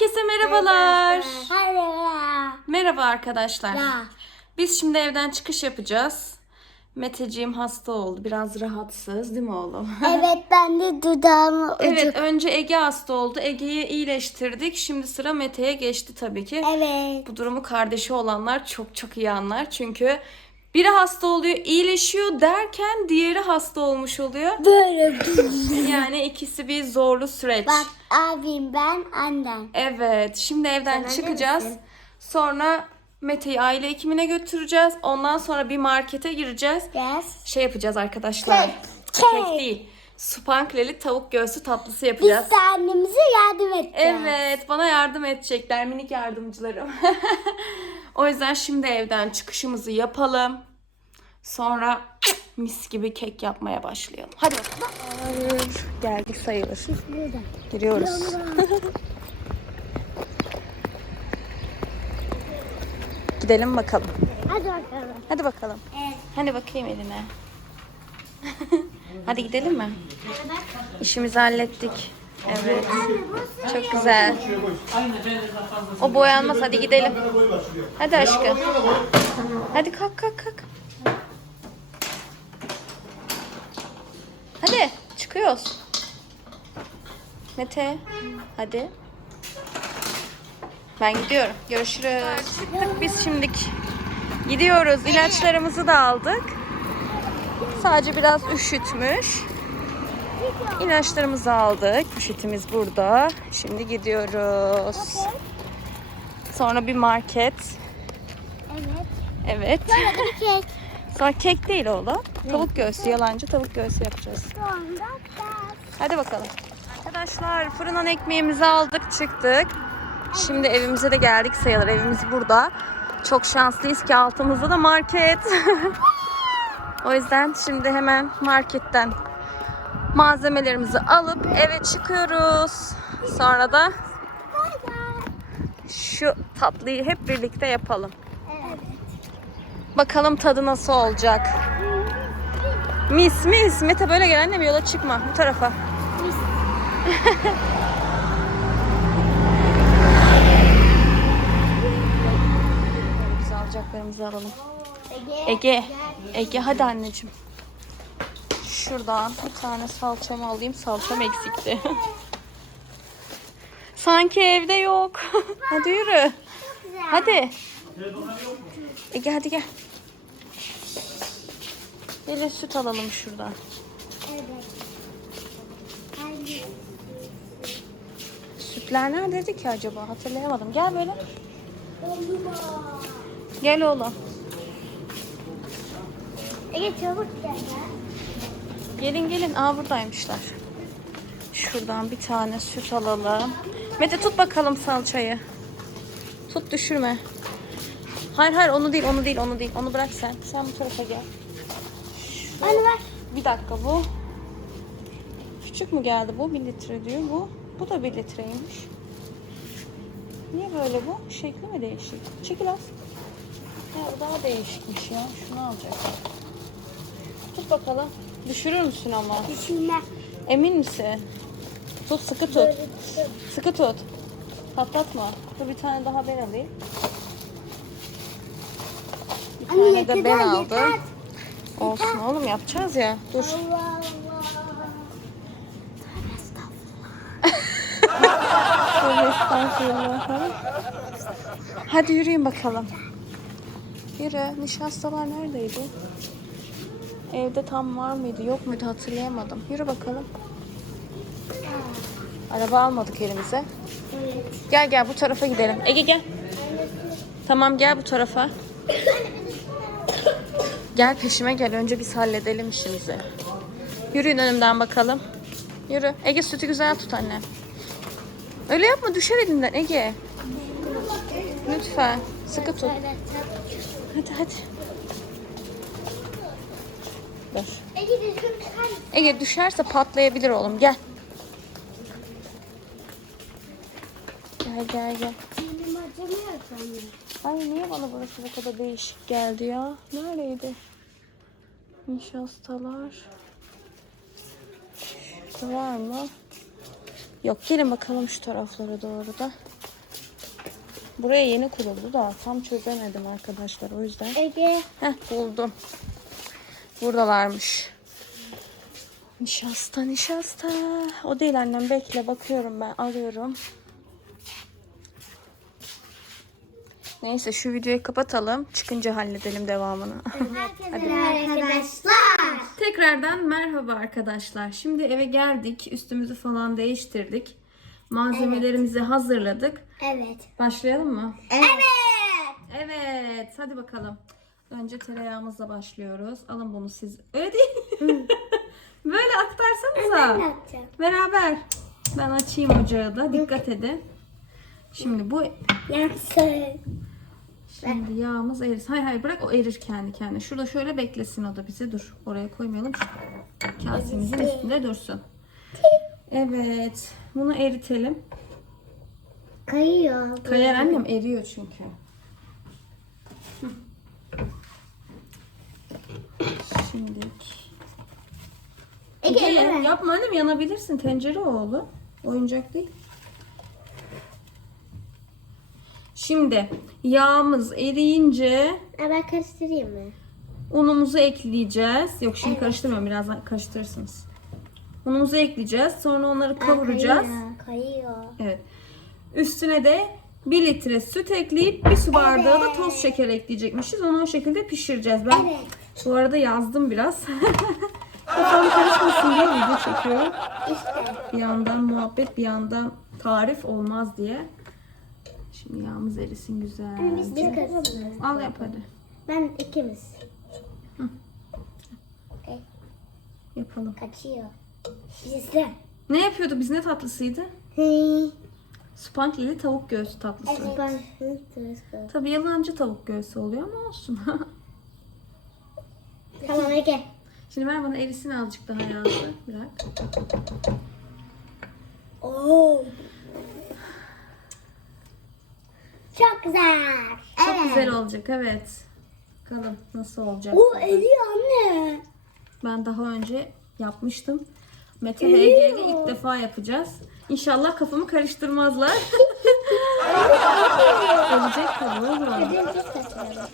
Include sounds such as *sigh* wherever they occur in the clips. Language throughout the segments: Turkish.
Herkese merhabalar. Merhaba. Merhaba arkadaşlar. Ya. Biz şimdi evden çıkış yapacağız. Meteciğim hasta oldu. Biraz rahatsız değil mi oğlum? *laughs* Evet ben de dudağımı evet ucuk. önce Ege hasta oldu. Ege'yi iyileştirdik. Şimdi sıra Mete'ye geçti tabii ki. Evet. Bu durumu kardeşi olanlar çok çok iyi anlar. Çünkü biri hasta oluyor, iyileşiyor derken diğeri hasta olmuş oluyor. Böyle *laughs* Yani ikisi bir zorlu süreç. bak abim ben annem. Evet, şimdi evden Sen çıkacağız. Sonra Mete'yi aile hekimine götüreceğiz. Ondan sonra bir markete gireceğiz. Yes. Şey yapacağız arkadaşlar. Kek Kek. değil. Spankleli tavuk göğsü tatlısı Biz yapacağız. de annemize yardım edeceğiz. Evet, bana yardım edecekler minik yardımcılarım. *laughs* o yüzden şimdi evden çıkışımızı yapalım. Sonra mis gibi kek yapmaya başlayalım. Hadi bakalım. Geldik sayılır. Giriyoruz. *laughs* Gidelim bakalım. Hadi bakalım. Hadi bakalım. Evet. Hani bakayım eline. *laughs* Hadi gidelim mi? İşimizi hallettik. Evet. Çok güzel. O boyanmaz. Hadi gidelim. Hadi aşkım. Hadi kalk kalk kalk. Hadi çıkıyoruz. Mete. Hadi. Ben gidiyorum. Görüşürüz. Biz şimdik. Gidiyoruz. İlaçlarımızı da aldık. Sadece biraz üşütmüş. İlaçlarımızı aldık. Poşetimiz burada. Şimdi gidiyoruz. Sonra bir market. Evet. Evet. Sonra bir kek. *laughs* Sonra kek değil oğlum. Tavuk göğsü, yalancı tavuk göğsü yapacağız. Hadi bakalım. Arkadaşlar fırından ekmeğimizi aldık çıktık. Şimdi evimize de geldik sayılır. Evimiz burada. Çok şanslıyız ki altımızda da market. *laughs* o yüzden şimdi hemen marketten malzemelerimizi alıp eve çıkıyoruz. Sonra da şu tatlıyı hep birlikte yapalım. Evet. Bakalım tadı nasıl olacak. Mis mis. Mete böyle gel annem yola çıkma. Bu tarafa. Mis. Biz alacaklarımızı alalım. Ege. Ege. Hadi anneciğim. Şuradan bir tane salçamı alayım. Salçam eksikti. *laughs* Sanki evde yok. *laughs* hadi yürü. Hadi. Ege hadi gel. Gelin süt alalım şuradan. Evet. Sütler neredeydi ki acaba? Hatırlayamadım. Gel böyle. Gel oğlum. Ege çabuk gel. Gelin gelin. Aa buradaymışlar. Şuradan bir tane süt alalım. Mete tut bakalım salçayı. Tut düşürme. Hayır hayır onu değil onu değil onu değil. Onu bırak sen. Sen bu tarafa gel. Anne bak. Bir dakika bu. Küçük mü geldi bu? Bir litre diyor bu. Bu da bir litreymiş. Niye böyle bu? Şekli mi değişik? Çekil az. Ya daha değişikmiş ya. Şunu alacak. Tut bakalım. Düşürür müsün ama? Düşünme. Emin misin? Tut sıkı tut. Böyle tut. Sıkı tut. Patlatma. Dur bir tane daha ben alayım. Bir Anne tane de yeter ben yeter. aldım. Olsun oğlum yapacağız ya. Dur. Allah Allah. Tövbe. *laughs* Hadi yürüyün bakalım. Yürü. Nişastalar neredeydi? Evde tam var mıydı? Yok muydu? Hatırlayamadım. Yürü bakalım. Araba almadık elimize. Evet. Gel gel bu tarafa gidelim. Ege gel. Tamam gel bu tarafa. Gel peşime gel. Önce biz halledelim işimizi. Yürüyün önümden bakalım. Yürü. Ege sütü güzel tut anne. Öyle yapma düşer elinden Ege. Lütfen. Sıkı tut. Hadi hadi. Dur. Ege düzgün mısın? Ege düşerse patlayabilir oğlum. Gel. Gel gel gel. Benim acımıyor sana. Ay niye bana burası bu kadar değişik geldi ya? Neredeydi? Nişastalar. Şurada var mı? Yok gelin bakalım şu taraflara doğru da. Buraya yeni kuruldu da tam çözemedim arkadaşlar o yüzden. Ege. Heh buldum. Buradalarmış. Nişasta nişasta. O değil annem bekle bakıyorum ben arıyorum. Neyse şu videoyu kapatalım. Çıkınca halledelim devamını. Herkese *laughs* merhaba arkadaşlar. Tekrardan merhaba arkadaşlar. Şimdi eve geldik. Üstümüzü falan değiştirdik. Malzemelerimizi hazırladık. Evet. Başlayalım mı? Evet. Evet. Hadi bakalım. Önce tereyağımızla başlıyoruz. Alın bunu siz. Öyle değil. *laughs* Böyle aktarsanıza. Ne yapacağım? Beraber. Ben açayım ocağı da. Dikkat edin. Şimdi bu Yansın. Şimdi yağımız erir. Hayır hayır bırak o erir kendi kendine. Şurada şöyle beklesin o da bize. Dur oraya koymayalım. Şu kasemizin üstünde dursun. Evet. Bunu eritelim. Kayıyor. Kayar annem eriyor çünkü. Hı. Şimdilik. Ege evet. yapma annem yanabilirsin. Tencere o oğlum. Oyuncak değil. Şimdi yağımız eriyince Ben karıştırayım mı? unumuzu ekleyeceğiz. Yok şimdi karıştırmıyorum. Birazdan karıştırırsınız. Unumuzu ekleyeceğiz. Sonra onları kavuracağız. Kayıyor. Kayıyor. Evet. Üstüne de 1 litre süt ekleyip bir su bardağı da toz şeker ekleyecekmişiz. Onu o şekilde pişireceğiz. Ben Evet. bu arada yazdım biraz. *laughs* Kafam karışmasın diye video çekiyorum. İşte. Bir yandan muhabbet bir yandan tarif olmaz diye. Şimdi yağımız erisin Biz güzelce. karıştırıyoruz. Al yap hadi. Ben ikimiz. Yapalım. Kaçıyor. Bizde. Ne yapıyordu biz ne tatlısıydı? Hı. Spankili tavuk göğsü tatlısı. Evet. Tabii yalancı tavuk göğsü oluyor ama olsun. *laughs* Tamam Ege. Şimdi ver bana erisin azıcık daha yağsı. Bırak. Oo. Çok güzel. Çok güzel olacak evet. Bakalım nasıl olacak. O eriyor anne. Ben daha önce yapmıştım. Mete ve Ege ile ilk defa yapacağız. İnşallah kafamı karıştırmazlar. *laughs* Tabii kaçıralım.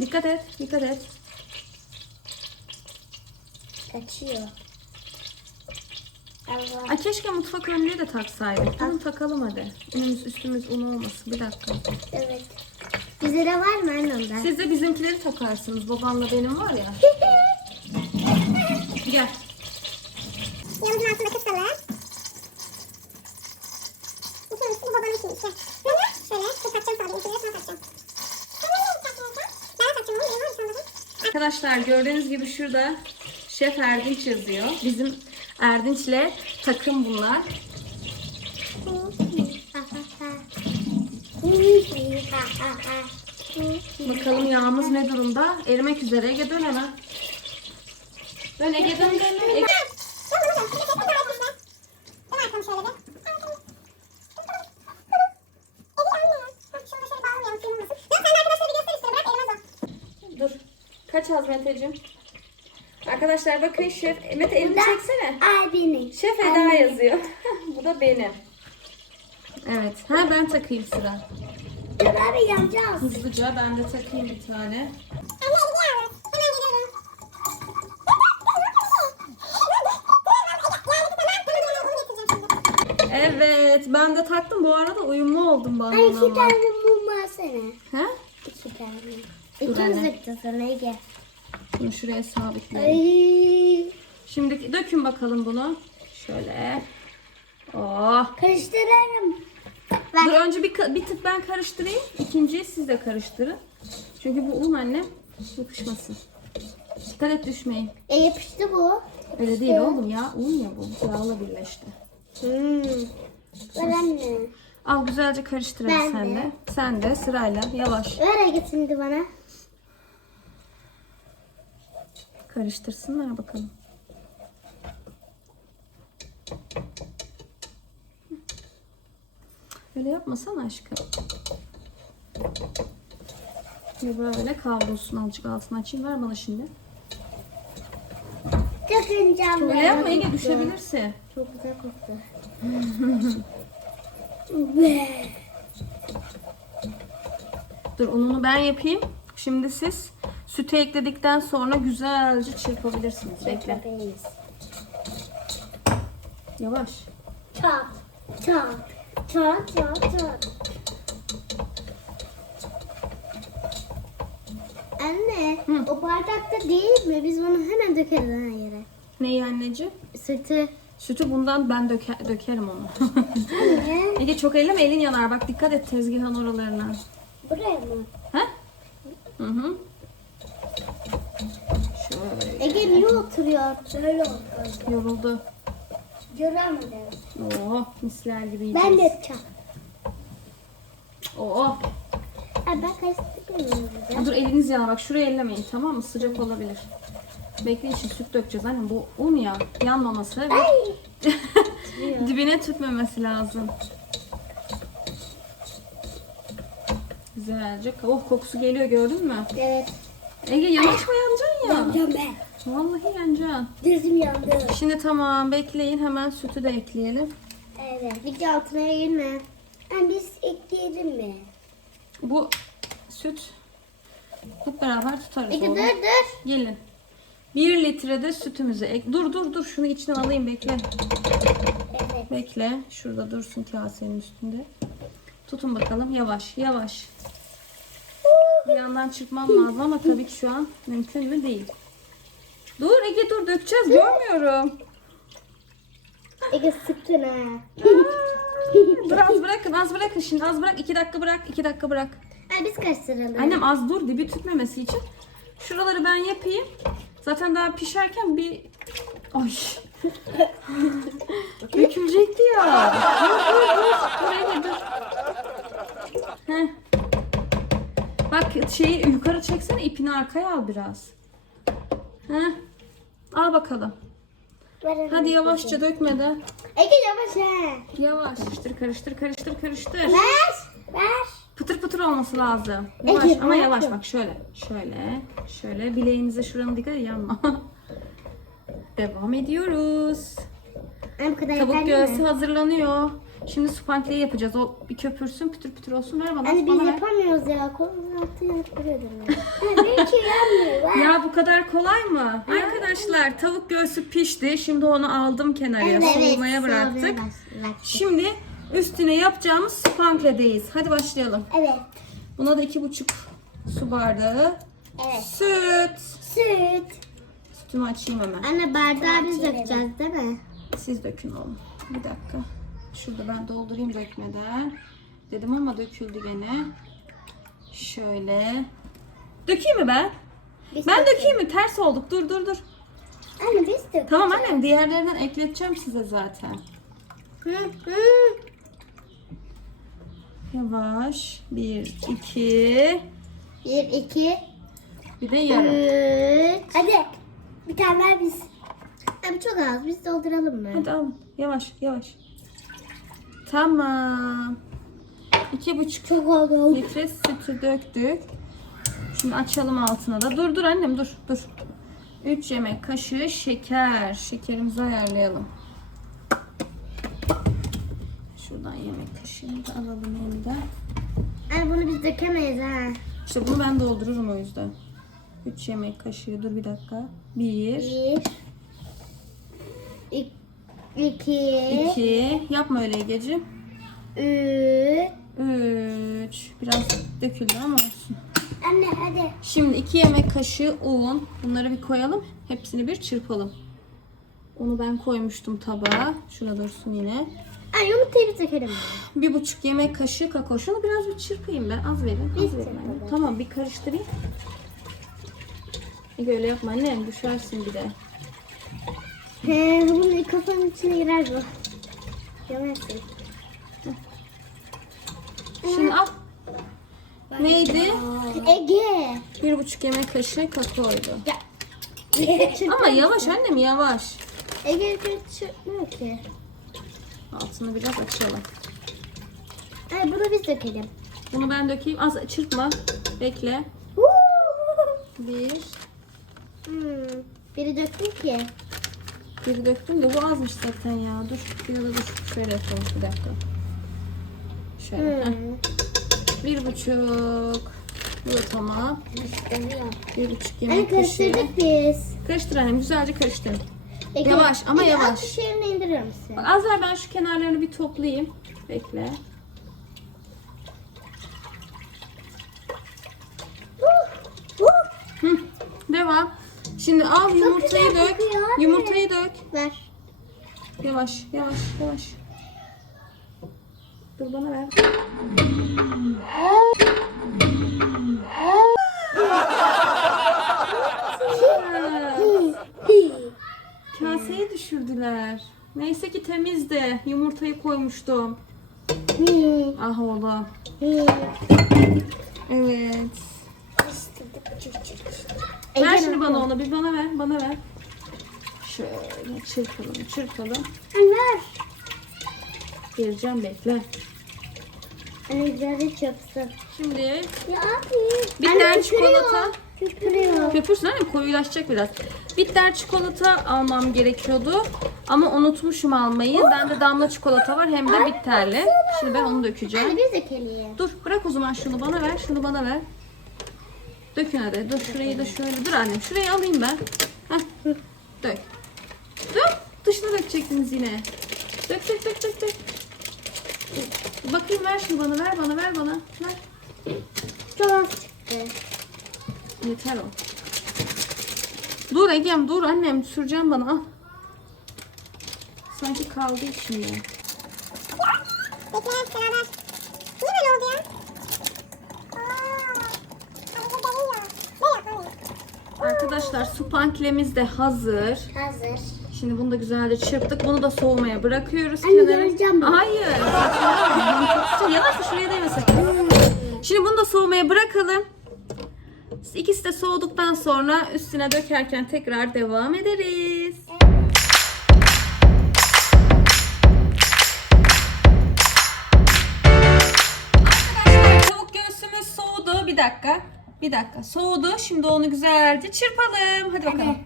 Dikkat et, dikkat et. Kaçıyor. Allah. Ay keşke mutfak önlüğü de taksaydık. Tamam takalım hadi. Önümüz üstümüz un olmasın. Bir dakika. Evet. Bize de var mı anne ondan? Siz de bizimkileri takarsınız. Babanla benim var ya. *laughs* Gel. Yalnız altında kısalım. İkincisi bu babanın için işte. Bunu sana takacağım. Arkadaşlar gördüğünüz gibi şurada Şef Erdinç yazıyor. Bizim Erdinç'le takım bunlar. Bakalım yağımız ne durumda? Erimek üzere. Ege dön hemen. Dön Ege dön dön. Dur. Kaç az Meteciğim? Arkadaşlar bakın şef. Mete elini çeksene. Abinin. Şef Eda yazıyor. *laughs* Bu da benim. Evet. Ha ben takayım sıra. Dur abi yanacağız. Hızlıca ben de takayım bir tane. Evet ben de taktım. Bu arada uyumlu oldum Ay bana iki ama. tane mum versene. Ha? İki tane. İkimiz anne. sana Ege. Bunu şuraya sabitleyelim. Ay. Şimdi dökün bakalım bunu. Şöyle. Oh. Karıştırırım. Dur önce bir, bir tık ben karıştırayım. İkinciyi siz de karıştırın. Çünkü bu un annem yapışmasın. Dikkat et düşmeyin. E yapıştı bu. Öyle değil oğlum ya. Un ya bu. Yağla birleşti. Hmm. Ver anne. Al güzelce karıştır hadi Ben sen de. de. Sen de sırayla yavaş. Ver Ege şimdi bana. Karıştırsınlar bakalım. Öyle yapmasana aşkım. Ve böyle kavrulsun azıcık altını açayım. Ver bana şimdi. Çok ineceğim. Öyle yapma Ege düşebilirsin. Çok güzel koktu. *laughs* Dur ununu ben yapayım. Şimdi siz sütü ekledikten sonra güzelce çırpabilirsiniz. Bekle. Yavaş. Çat. Çat. Çat çat çat. Anne, Hı. o bardakta değil mi? Biz bunu hemen dökeriz her yere. Neyi anneciğim? Sütü. Sütü bundan ben döke- dökerim onu. Ege çok elleme elin yanar. Bak dikkat et tezgahın oralarına. Buraya mı? He? Hı hı. Şöyle. Ege niye oturuyor? Şöyle oturuyor. Yoruldu. Göremedim. Oo, misler gibi Ben yiyeceğiz. de yapacağım. Oo. Ay ben karıştırmıyorum. Dur eliniz yanar. Bak şuraya ellemeyin tamam mı? Sıcak olabilir. Bekleyin şimdi süt dökeceğiz. Annem bu un ya. Yanmaması ve *laughs* dibine tütmemesi lazım. Güzelce. Oh kokusu geliyor gördün mü? Evet. Ege yanaşma yanacaksın ya. Yanacağım ben. Vallahi yanacaksın. Gözüm yandı. Şimdi tamam bekleyin hemen sütü de ekleyelim. Evet. Bir de altına eğilme. Yani biz ekleyelim mi? Bu süt hep beraber tutarız. Ege oğlum. dur dur. Gelin. 1 litrede sütümüzü ek. Dur dur dur şunu içine alayım bekle. Evet. Bekle. Şurada dursun kasenin üstünde. Tutun bakalım yavaş yavaş. Bir yandan çırpmam lazım ama tabii ki şu an mümkün mü değil. Dur Ege dur dökeceğiz görmüyorum. Ege sıktın ha. Dur az bırakın az bırakın şimdi az bırak 2 dakika bırak 2 dakika bırak. Ay biz karıştıralım. Annem az dur dibi tütmemesi için. Şuraları ben yapayım. Zaten daha pişerken bir... Ay. *laughs* Dökülecekti ya. Dur dur dur. Dur Ege dur. Heh. Bak şeyi yukarı çeksene ipini arkaya al biraz. Heh. Al bakalım. Hadi yavaşça dökmeden. Ege yavaş ha. Yavaş. Karıştır karıştır karıştır karıştır. Ver. Ver. Pıtır pıtır olması lazım. Yavaş Ege, ama yavaş bak şöyle. Şöyle. Şöyle bileğinize şuranın dikkat et yanma. *laughs* Devam ediyoruz. Anne bu kadar Tavuk yeterli göğsü mi? hazırlanıyor. Şimdi spankleyi yapacağız. O bir köpürsün pütür pütür olsun. Ver bana. Anne bana biz ver. yapamıyoruz ya. Kolumuzun altı yanıp ya. Şey yanmıyor. Ver. Ya bu kadar kolay mı? Arkadaşlar tavuk göğsü pişti. Şimdi onu aldım kenarıya. Soğumaya bıraktık. Şimdi üstüne yapacağımız spankledeyiz. Hadi başlayalım. Evet. Buna da iki buçuk su bardağı Evet. süt. Süt. Sütümü açayım hemen. Anne bardağı biz dökeceğiz değil mi? Siz dökün oğlum. Bir dakika. Şurada ben doldurayım dökmeden. Dedim ama döküldü gene. Şöyle. Dökeyim mi ben? Biz Ben dökeyim mi? Ters olduk. Dur dur dur. Anne biz dök. Tamam annem diğerlerinden ekleteceğim size zaten. Hı hı. Yavaş. Bir, iki. Bir, iki, Bir de yarım. üç. Hadi. Bir tane ver biz. Abi çok az. Biz dolduralım mı? Hadi al. Yavaş yavaş. Tamam. İki buçuk Çok oldu. litre sütü döktük. Şimdi açalım altına da. Dur dur annem dur dur. 3 yemek kaşığı şeker. Şekerimizi ayarlayalım. Şuradan yemek kaşığını da alalım elden. Anne bunu biz dökemeyiz ha. İşte bunu ben doldururum o yüzden. 3 yemek kaşığı. Dur bir dakika. 1 Bir. ik- iki. 2 Yapma öyle Egeciğim. Üç. 3 Biraz döküldü ama olsun. Anne hadi. Şimdi 2 yemek kaşığı un. Bunları bir koyalım. Hepsini bir çırpalım. Onu ben koymuştum tabağa. Şuna dursun yine. Anne yumurtayı biz dökelim. Bir buçuk yemek kaşığı kakao. Şunu biraz bir çırpayım ben. Az verin. Az verin. anne. Tamam bir karıştırayım. Ege öyle yapma annem. Düşersin bir de. He, bunun kafanın içine girer bu. Yemezsin. Şimdi al. Neydi? Ege. Bir buçuk yemek kaşığı kakaoydu. Ege *laughs* Ama yavaş annem yavaş. Ege çırpmıyor ki. Altını biraz açalım. Ay bunu biz dökelim. Bunu ben dökeyim. Az çırpma. Bekle. Bir. Hmm. Biri döktün ki. Bir döktüm de bu azmış zaten ya. Dur. Bir da dur. Şöyle yapalım bir dakika. Şöyle. heh. Hmm. Bir buçuk Bu da tamam. Bir buçuk yemek kaşığı. karıştırdık biz. Karıştır annem güzelce karıştır. Ege, Yavaş ama Ege, yavaş. Az şişerini indirir misin? Bak az ver ben şu kenarlarını bir toplayayım. Bekle. Hı, devam. Şimdi al yumurtayı dök. Yumurtayı dök. Ver. Yavaş, yavaş, yavaş. Dur bana ver. Ki temizdi. Yumurtayı koymuştum. Hmm, Ah oğlum. hmm. Evet. Ver şimdi bana onu. Bir bana ver. Bana ver. Şöyle çırpalım, çırpalım. Ver. Vereceğim bekle. Anne güzelce çöpsün. Şimdi Ya abi. Bitter Anne, çikolata. Köpürüyor. Köpürsün annem koyulaşacak biraz. Bitter çikolata almam gerekiyordu. Ama unutmuşum almayı. Bende damla çikolata var hem de bitterli. Şimdi ben onu dökeceğim. Anne. Dur bırak o zaman şunu bana ver. Şunu bana ver. Dökün hadi. Dur şurayı da şöyle. Dur annem şurayı alayım ben. Heh. Dök. Dök. Dışına dökecektiniz yine. Dök dök dök dök dök. Bakayım ver şunu bana ver bana ver bana. Ver. Çok çıktı. Yeter o. Dur Egem dur annem süreceğim bana al. Sanki kaldı içinde. Peki beraber. Niye böyle oldu ya? Arkadaşlar su pankilemiz de hazır. Hazır. Şimdi bunu da güzelce çırptık. Bunu da soğumaya bırakıyoruz. Anne, ben. Hayır. Yanaş şuraya değme sakın. Şimdi bunu da soğumaya bırakalım. İkisi de soğuduktan sonra üstüne dökerken tekrar devam ederiz. Arkadaşlar tavuk göğsümüz soğudu. Bir dakika. Bir dakika. Soğudu. Şimdi onu güzelce çırpalım. Hadi bakalım.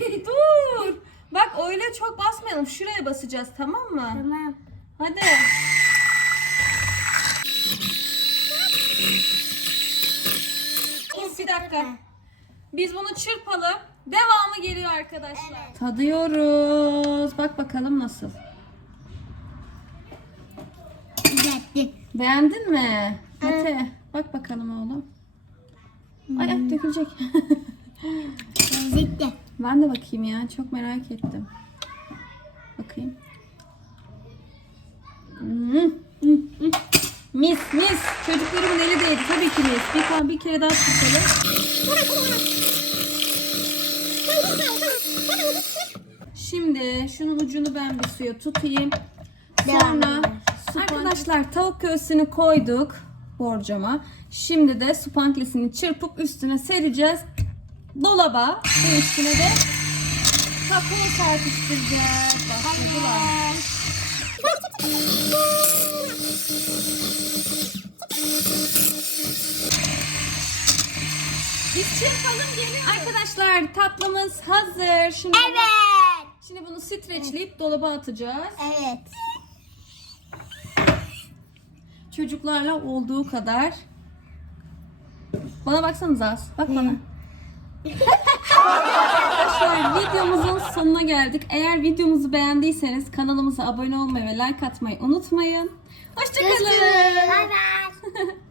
*laughs* Dur. Bak öyle çok basmayalım. Şuraya basacağız tamam mı? Tamam. Hadi. Dur bir dakika. Biz bunu çırpalım. Devamı geliyor arkadaşlar. Tadıyoruz. Bak bakalım nasıl. Güzeldi. Beğendin mi? Mete. Bak bakalım oğlum. Ay, ay dökülecek. *laughs* Lezzetli. ben de bakayım ya. Çok merak ettim. Bakayım. Hmm. Mis mis. Çocuklarımın eli değdi. Tabii ki mis. Bir, tane- bir kere daha tutalım. Şimdi şunun ucunu ben bir suya tutayım. Sonra arkadaşlar tavuk göğsünü koyduk borcama. Şimdi de su panklesini çırpıp üstüne sereceğiz. Dolaba ve üstüne de kakao serpiştireceğiz. Başladılar. Biz çırpalım geliyor. Arkadaşlar tatlımız hazır. Şimdi Evet. Şimdi bunu streçleyip dolaba atacağız. Evet. Çocuklarla olduğu kadar. Bana baksanız az. Bak bana. Arkadaşlar videomuzun sonuna geldik. Eğer videomuzu beğendiyseniz kanalımıza abone olmayı ve like atmayı unutmayın. Hoşçakalın. Görüşürüz. *laughs*